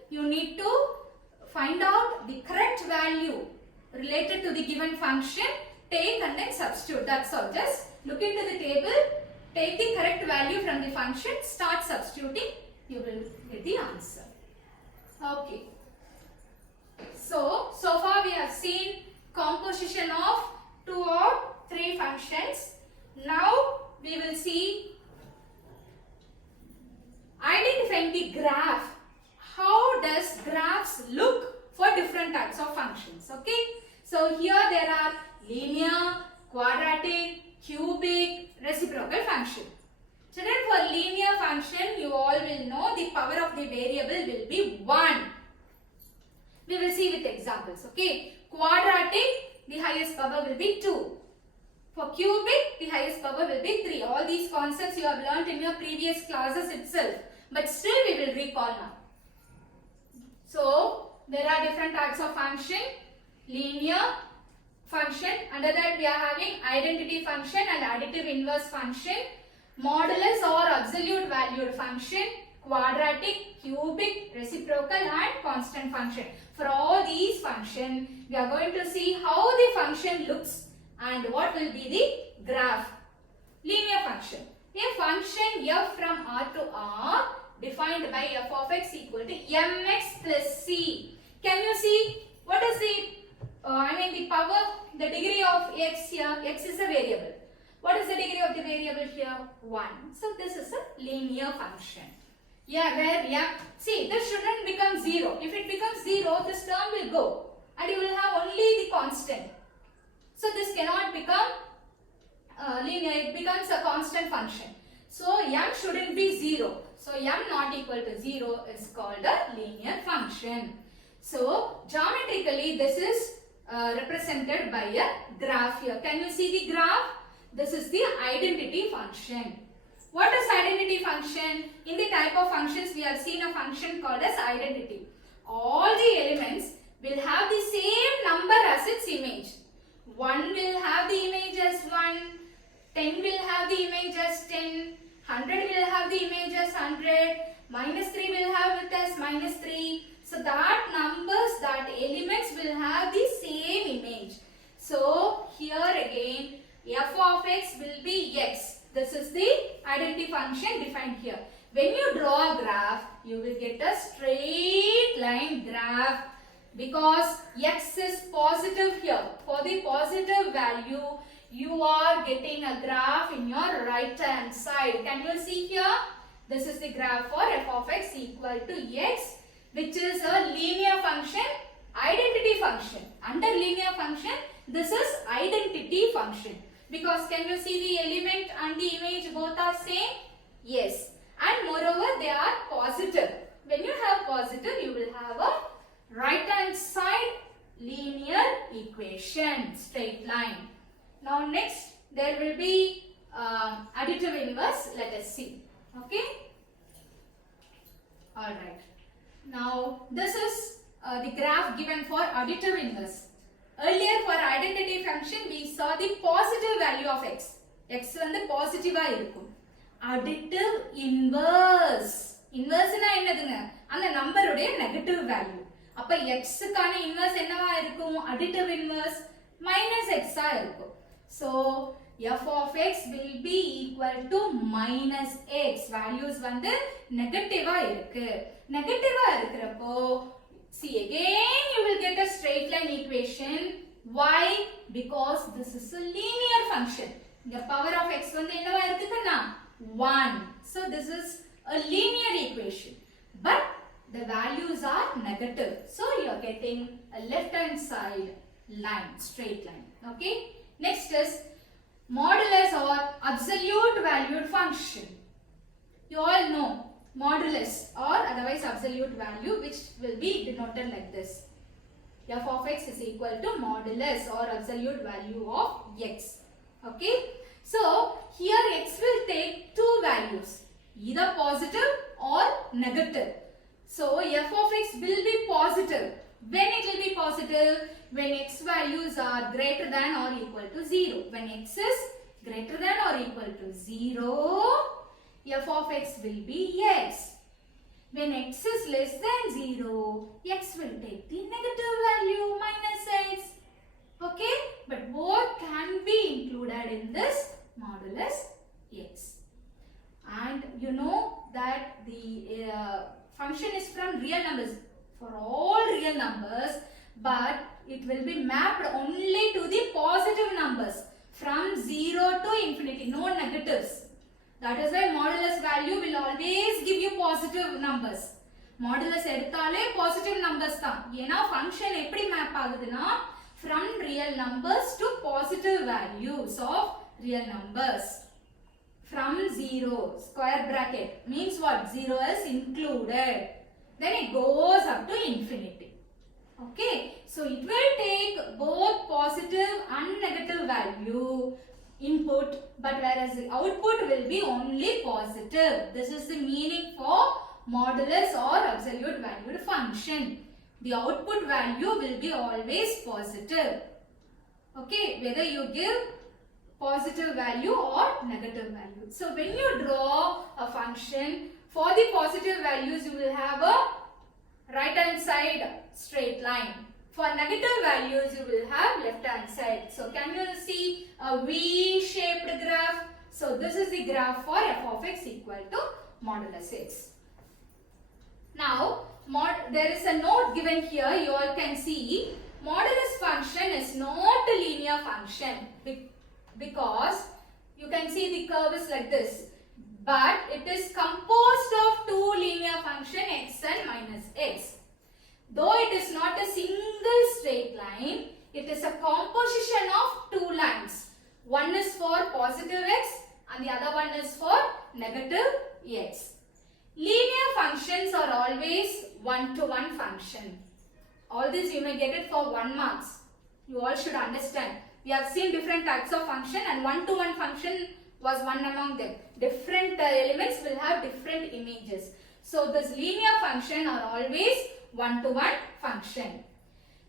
you need to find out the correct value related to the given function, take and then substitute. That's all. Just look into the table, take the correct value from the function, start substituting, you will get the answer. Okay. So far we have seen composition of 2 or 3 functions. Now we will see identifying the graph. How does graphs look for different types of functions? Okay. So here there are linear, quadratic, cubic, reciprocal function. Children, for linear function, you all will know the power of the variable will be 1. We will see with examples, okay? Quadratic, the highest power will be 2. For cubic, the highest power will be 3. All these concepts you have learnt in your previous classes itself. But still we will recall now. So, there are different types of function. Linear function. Under that we are having identity function and additive inverse function. Modulus or absolute valued function. Quadratic, cubic, reciprocal and constant function. For all these functions, we are going to see how the function looks and what will be the graph. Linear function. A function f from R to R defined by f of x equal to mx plus c. Can you see what is the the power, the degree of x here? X is a variable. What is the degree of the variable here? 1. So this is a linear function. Yeah, where see, this shouldn't become 0. If it becomes 0, this term will go and you will have only the constant. So this cannot become linear, it becomes a constant function. So m shouldn't be 0. So m not equal to 0 is called a linear function. So geometrically this is represented by a graph here. Can you see the graph? This is the identity function. What is identity function? In the type of functions we have seen a function called as identity. All the elements will have the same number as its image. 1 will have the image as 1, 10 will have the image as 10, 100 will have the image as 100, -3 will have it as -3. So that numbers, that elements will have the same image. So here again f of x will be x. This is the identity function defined here. When you draw a graph, you will get a straight line graph because x is positive here. For the positive value, you are getting a graph in your right hand side. Can you see here? This is the graph for f of x equal to x, which is a linear function, identity function. Under linear function, this is identity function. Because can you see the element and the image both are same? Yes. And moreover, they are positive. When you have positive, you will have a right hand side linear equation, straight line. Now next, there will be additive inverse. Let us see. Okay. Alright. Now this is the graph given for additive inverse. Earlier for identity function we saw the positive value of x. X வந்து பாசிட்டிவா இருக்கும். Additive inverse. Inverse னா என்னதுங்க? அந்த நம்பருடைய negative value. அப்ப x க்கான inverse என்னவா இருக்கும்? Additive inverse -x ஆ இருக்கும். So f of x will be equal to -x. Values வந்து நெகட்டிவா இருக்கு. நெகட்டிவா இருக்கிறப்போ see again you will get a straight line equation. Why? Because this is a linear function. The power of x வந்து என்னவா இருக்குதுன்னா 1. So this is a linear equation. But the values are negative. So you are getting a left hand side line, straight line. Okay. Next is modulus or absolute valued function. You all know modulus or otherwise absolute value, which will be denoted like this. F of x is equal to modulus or absolute value of x. Okay. So here x will take two values, either positive or negative. So f of x will be positive. When it will be positive? When x values are greater than or equal to 0. When x is greater than or equal to 0, f of x will be x. When x is less than 0, x will take the negative value -x. Okay, but both can be included in this modulus x. And you know that the function is from real numbers, for all real numbers, but it will be mapped only to the positive numbers from 0 to infinity, no negatives. That is why modulus value will always give you positive numbers. Modulus எடுத்தாலே positive numbers தான். ஏனா function எப்படி map ஆகுதுன்னா from real numbers to positive values of real numbers. From 0, square bracket means what? 0 is included. Then it goes up to infinity. Okay, so it will take both positive and negative value input, but whereas the output will be only positive. This is the meaning for modulus or absolute valued function. The output value will be always positive. Okay, whether you give positive value or negative value. So when you draw a function, for the positive values you will have a right hand side straight line. For negative values you will have left hand side. So can you see a V-shaped graph? So this is the graph for f of x equal to modulus x. Now there is a note given here. You all can see modulus function is not a linear function because you can see the curve is like this, but it is composed of two linear function x and minus x. Though it is not a single straight line, it is a composition of two lines. One is for positive x and the other one is for negative x. Linear functions are always one-to-one function. All this you may get it for 1 marks. You all should understand. We have seen different types of function and one-to-one function was one among them. Different elements will have different images. So this linear function are always one-to-one function.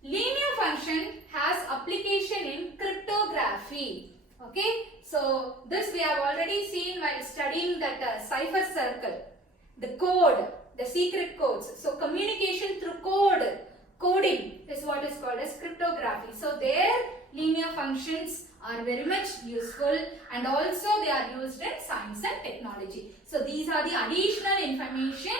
Linear function has application in cryptography. Okay, so this we have already seen while studying that cipher circle. The code, the secret codes. So communication through coding is what is called as cryptography. So their linear functions are very much useful and also they are used in science and technology. So these are the additional information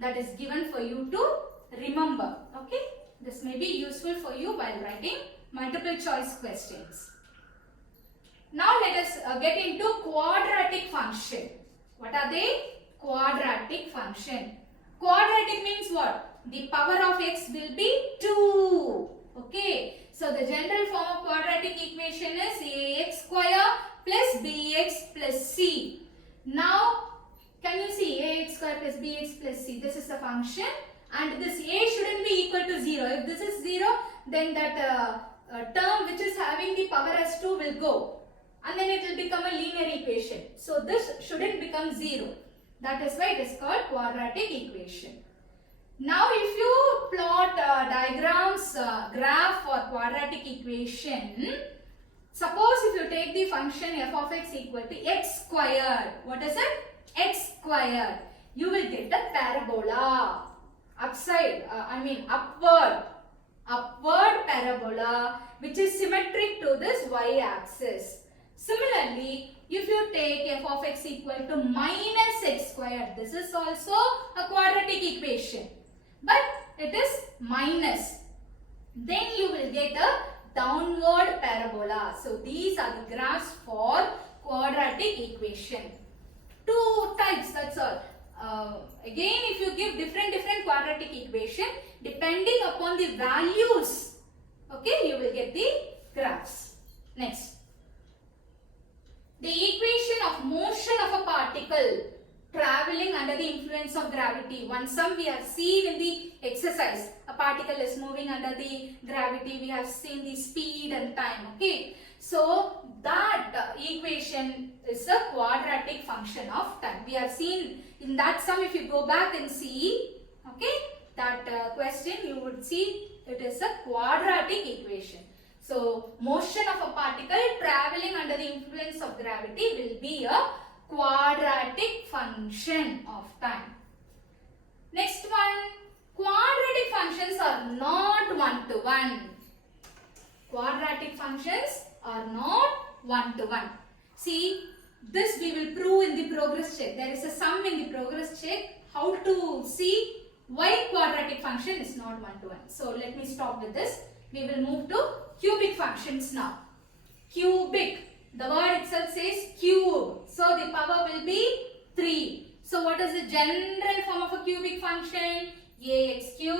that is given for you to remember. Okay, this may be useful for you while writing multiple choice questions. Now let us get into quadratic function. What are they? Quadratic function. Quadratic means what? The power of x will be 2. Okay. So the general form of quadratic equation is ax square plus bx plus c. Now can you see ax square plus bx plus c? This is the function and this a shouldn't be equal to 0. If this is 0, then that term which is having the power as 2 will go and then it will become a linear equation. So this shouldn't become 0. That is why it is called quadratic equation. Now if you plot diagrams, graph for quadratic equation, suppose if you take the function f of x equal to x squared, what is it? X squared. You will get a parabola. Upward parabola which is symmetric to this y-axis. Similarly, if you take f of x equal to minus x squared, this is also a quadratic equation, but it is minus. Then you will get a downward parabola. So these are the graphs for quadratic equation. Two types, that's all. Again, if you give different quadratic equation, depending upon the values, okay, you will get the graphs. Next. The equation of motion of a particle traveling under the influence of gravity. One sum we have seen in the exercise. A particle is moving under the gravity. We have seen the speed and time. Okay. So that equation is a quadratic function of time. We have seen in that sum, if you go back and see, okay, that question, you would see it is a quadratic equation. So motion of a particle traveling under the influence of gravity will be a quadratic function of time. Next one, quadratic functions are not one-to-one. Quadratic functions are not one-to-one. See, this we will prove in the progress check. There is a sum in the progress check how to see why quadratic function is not one-to-one. So let me stop with this. We will move to cubic functions now. Cubic. The word itself says cube. So the power will be 3. So what is the general form of a cubic function? Ax cube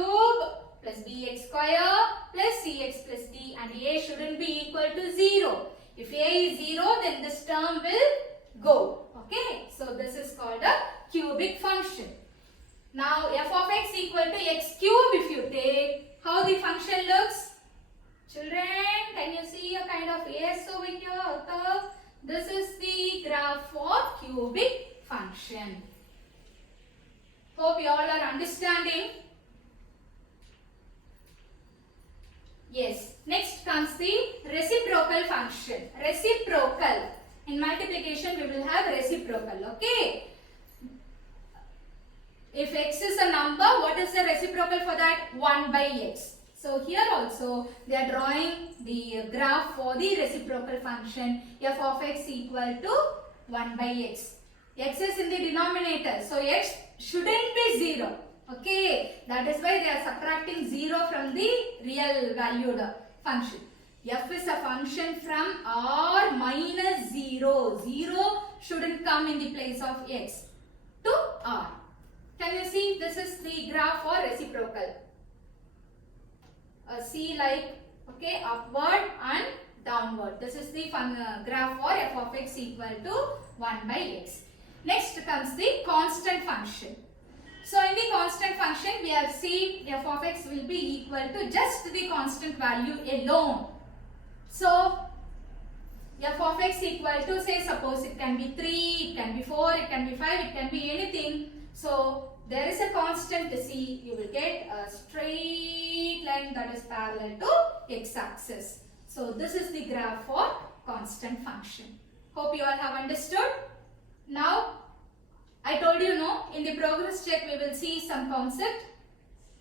plus bx square plus cx plus d, and a shouldn't be equal to 0. If a is 0, then this term will go. Okay, so this is called a cubic function. Now f of x equal to x cube if you take, how the function looks? Children, can you see a kind of S over here? This is the graph for cubic function. Hope you all are understanding. Yes, next comes the reciprocal function. Reciprocal. In multiplication we will have reciprocal, okay? If x is a number, what is the reciprocal for that? 1 by x. So here also they are drawing the graph for the reciprocal function f of x equal to 1 by x. X is in the denominator, so x shouldn't be 0. Okay, that is why they are subtracting 0 from the real valued function. F is a function from r minus 0. 0 shouldn't come in the place of x to r. Can you see? This is the graph for reciprocal. See, like, okay, upward and downward. This is the graph for f of x equal to 1 by x. Next comes the constant function. So in the constant function we have seen f of x will be equal to just the constant value alone. So f of x equal to, say, suppose it can be 3, it can be 4, it can be 5, it can be anything. So there is a constant to see, you will get a straight line that is parallel to x-axis. So this is the graph for constant function. Hope you all have understood. Now I told you, no, in the progress check we will see some concept.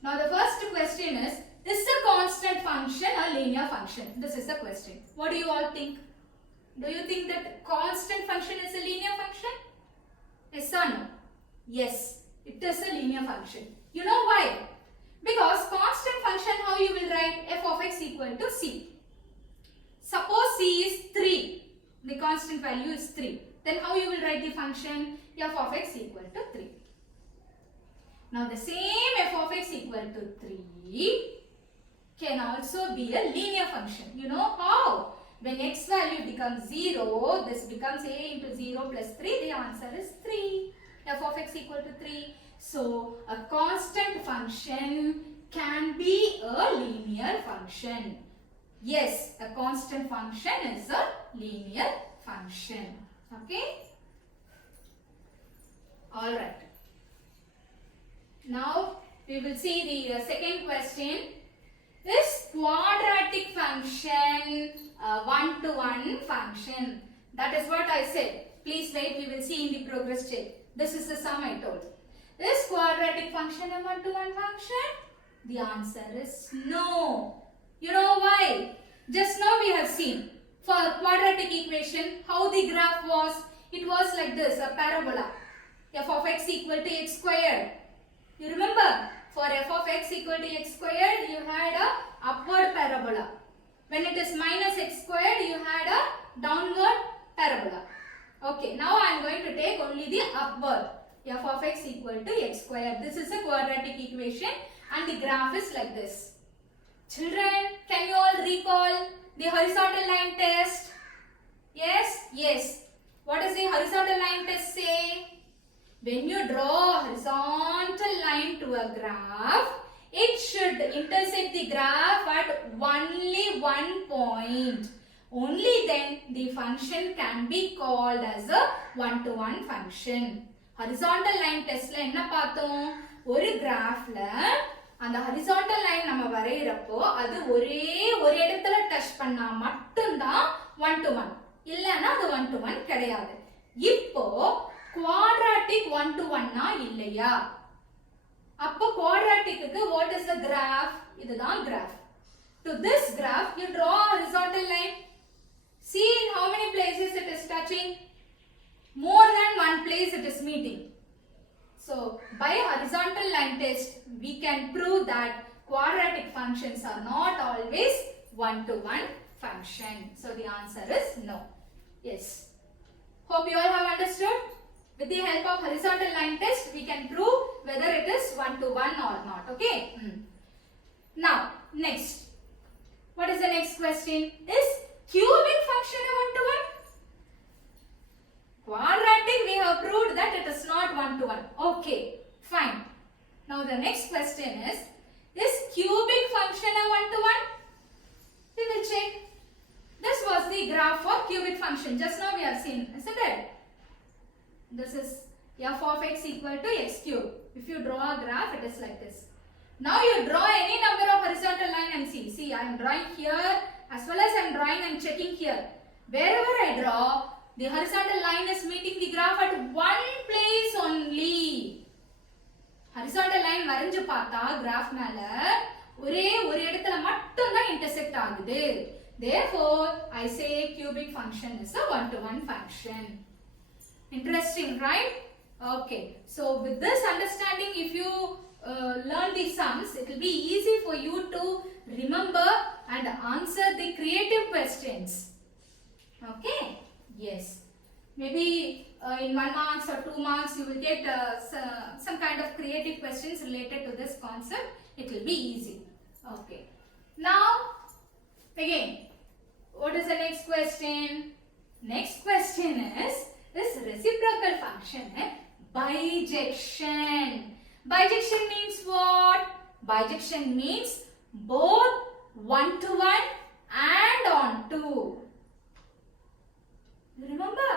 Now the first question is a constant function a linear function? This is the question. What do you all think? Do you think that constant function is a linear function? Yes or no? Yes, it is a linear function. You know why? Because constant function, how you will write? F of x equal to c. Suppose c is 3. The constant value is 3. Then how you will write the function? F of x equal to 3. Now the same f of x equal to 3 can also be a linear function. You know how? When x value becomes 0, this becomes a into 0 plus 3. The answer is 3. F of x equal to 3. So a constant function can be a linear function. Yes, a constant function is a linear function. Okay? Alright. Now we will see the second question. Is quadratic function a one-to-one function? That is what I said. Please wait, we will see in the progress check. This is the sum I told. Is quadratic function a one-to-one function? The answer is no. You know why? Just now we have seen for quadratic equation how the graph was. It was like this, a parabola. F of x equal to x squared. You remember? For f of x equal to x squared, you had a upward parabola. When it is minus x squared, you had a downward parabola. Okay, now I am going to take only the upward. F of x equal to x squared. This is a quadratic equation and the graph is like this. Children, can you all recall the horizontal line test? Yes? Yes. What does the horizontal line test say? When you draw a horizontal line to a graph, it should intersect the graph at only one point. Only then the function can be called as a one-to-one function. Horizontal line test la enna paathom? Oru graph la and the horizontal line நம்ம வரையறப்போ அது ஒரே ஒரு இடத்துல touch பண்ணா மட்டும் தான் one to one. இல்லனா அது one to one கிடையாது. இப்போ quadratic one to one னா இல்லையா? அப்போ quadratic க்கு what is the graph? இதுதான் graph. To this graph you draw a horizontal line. See in how many places it is touching? More than one place it is meeting. So by horizontal line test we can prove that quadratic functions are not always one-to-one function. So the answer is no. Yes. Hope you all have understood. With the help of horizontal line test we can prove whether it is one-to-one or not. Okay. Now, next. What is the next question? Is cubic function a one-to-one? Quadratic, we have proved that it is not one-to-one. Okay, fine. Now the next question is cubic function a one-to-one? We will check. This was the graph for cubic function. Just now we have seen, isn't it? This is f of x equal to x cube. If you draw a graph, it is like this. Now you draw any number of horizontal line and see. See, I am drawing here as well as I am drawing and checking here. Wherever I draw, the horizontal line is meeting the graph at one place only. Horizontal line வரைஞ்சு பார்த்தா graph மேல ஒரே ஒரு இடத்துல மட்டும் தான் intersect ஆகுது. Therefore, I say cubic function is a one-to-one function. Interesting, right? Okay. So, with this understanding, if you learn these sums, it will be easy for you to remember and answer the creative questions. Okay? Yes. Maybe in 1 marks or 2 marks, you will get some kind of creative questions related to this concept. It will be easy. Okay. Now, again, what is the next question? Next question is reciprocal function bijection. Bijection means what? Bijection means both one-to-one and on-to. You remember?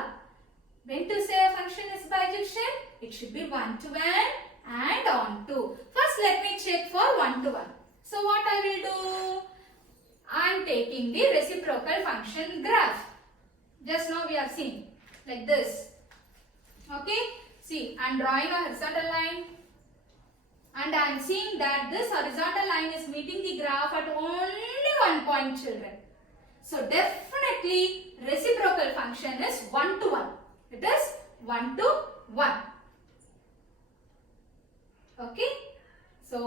When to say a function is bijection? It should be one-to-one and on-to. First, let me check for one-to-one. So, what I will do? I am taking the reciprocal function graph. Just now we have seen like this. Okay? See, I am drawing a horizontal line and I am seeing that this horizontal line is meeting the graph at only one point, children. So, definitely reciprocal function is one-to-one. It is one-to-one. Okay? So,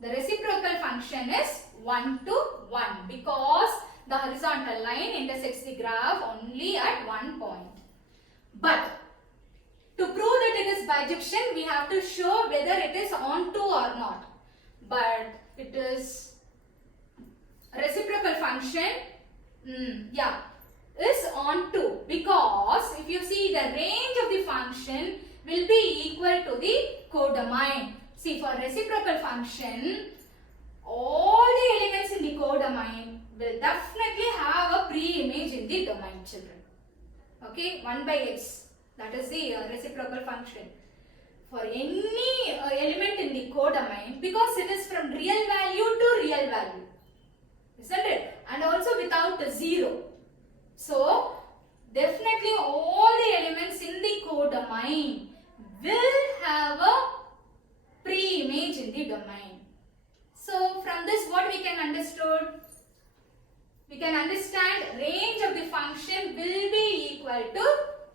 the reciprocal function is 1-to-1 because the horizontal line intersects the graph only at one point. But to prove that it is bijection, we have to show whether it is onto or not. But it is reciprocal function, is onto because if you see the range of the function will be equal to the codomain. See, for reciprocal function, all the elements in the codomain will definitely have a pre-image in the domain, children. Okay, 1 by x, that is the reciprocal function. For any element in the codomain, because it is from real value to real value, isn't it? And also without a 0. So, definitely all the elements in the codomain will have a pre-image in the domain. So, from this what we can understood? We can understand range of the function will be equal to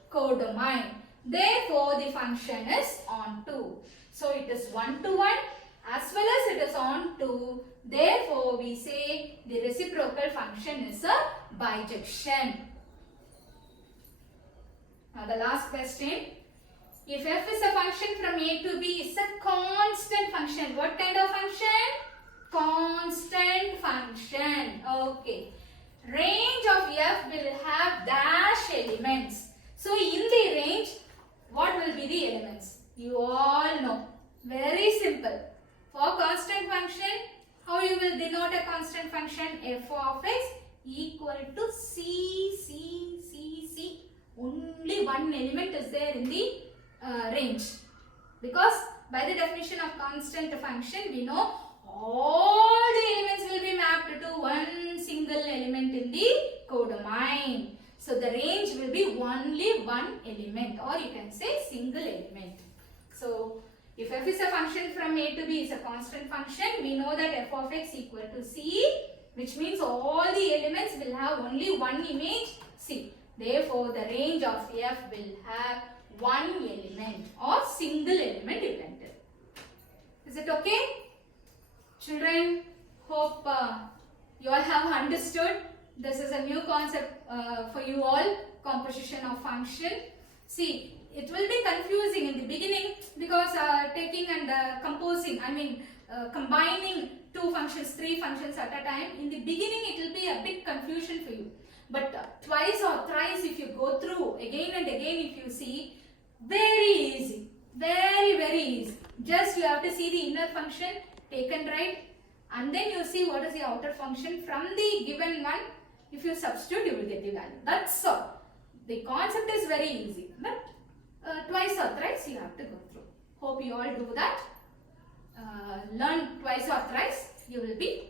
codomain. Therefore, the function is onto. So, it is one-to-one as well as it is onto. Therefore, we say the reciprocal function is a bijection. Now, the last question. If f is a function from a to b, is a constant function. What kind of function? Constant function. Okay. Range of f will have dash elements. So, in the range, what will be the elements? You all know. Very simple. For constant function, how you will denote a constant function? F of x equal to c. Only one element is there in the range. Because by the definition of constant function, we know all the elements will be mapped to one single element in the codomain. So, the range will be only one element, or you can say single element. So, if f is a function from a to b is a constant function, we know that f of x equal to c, which means all the elements will have only one image c. Therefore, the range of f will have one element or single element dependent. Is it okay? Children, hope you all have understood. This is a new concept for you all, composition of function. See, it will be confusing in the beginning because taking and composing, combining two functions, three functions at a time. In the beginning, it will be a bit confusion for you. But twice or thrice, if you go through again and again, if you see, very easy, very easy. Just you have to see the inner function, take and write, and then you see what is the outer function. From the given one, if you substitute, you will get the value. That's all. The concept is very easy, but twice or thrice you have to go through. Hope you all do that. Learn twice or thrice, you will be